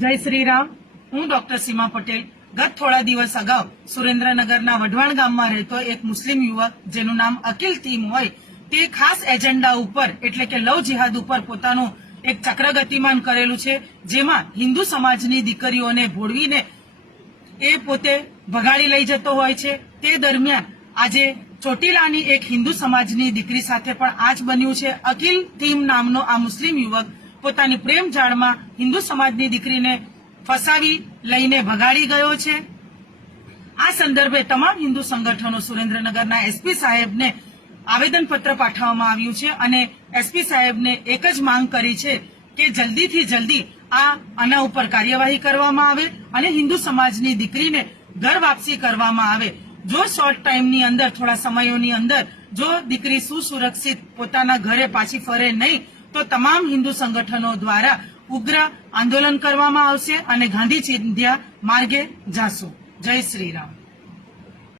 જય શ્રી રામ। હું ડોક્ટર સીમા પટેલ। ગત થોડા દિવસ અગાઉ સુરેન્દ્રનગરના વઢવાણ ગામમાં રહેતો એક મુસ્લિમ યુવક જેનું નામ અકીલ તીમ હોય તે ખાસ એજન્ડા ઉપર એટલે કે લવ જિહાદ ઉપર પોતાનું એક ચક્ર ગતિમાન કરેલું છે, જેમાં હિન્દુ સમાજની દીકરીઓને ભોળવીને એ પોતે ભગાડી લઈ જતો હોય છે। તે દરમિયાન આજે ચોટીલાની એક હિન્દુ સમાજની દીકરી સાથે પણ આ જ બન્યું છે। અકીલ તીમ નામનો આ મુસ્લિમ યુવક પોતાની પ્રેમ જાળમાં હિન્દુ સમાજની દીકરીને ફસાવી લઈને ભગાડી ગયો છે। આ સંદર્ભે તમામ હિન્દુ સંગઠનો સુરેન્દ્રનગરના એસપી સાહેબને આવેદનપત્ર પાઠવવામાં આવ્યું છે અને એસપી સાહેબને એક જ માંગ કરી છે કે જલ્દીથી જલ્દી આના ઉપર કાર્યવાહી કરવામાં આવે અને હિન્દુ સમાજની દીકરીને ઘર વાપસી કરવામાં આવે। જો શોર્ટ ટાઈમની અંદર થોડા સમયોની અંદર જો દીકરી સુસુરક્ષિત પોતાના ઘરે પાછી ફરે નહીં તો તમામ હિન્દુ સંગઠનો દ્વારા ઉગ્ર આંદોલન કરવામાં આવશે અને ગાંધી ચિંધ્યા માર્ગે જાશું। જય શ્રી રામ।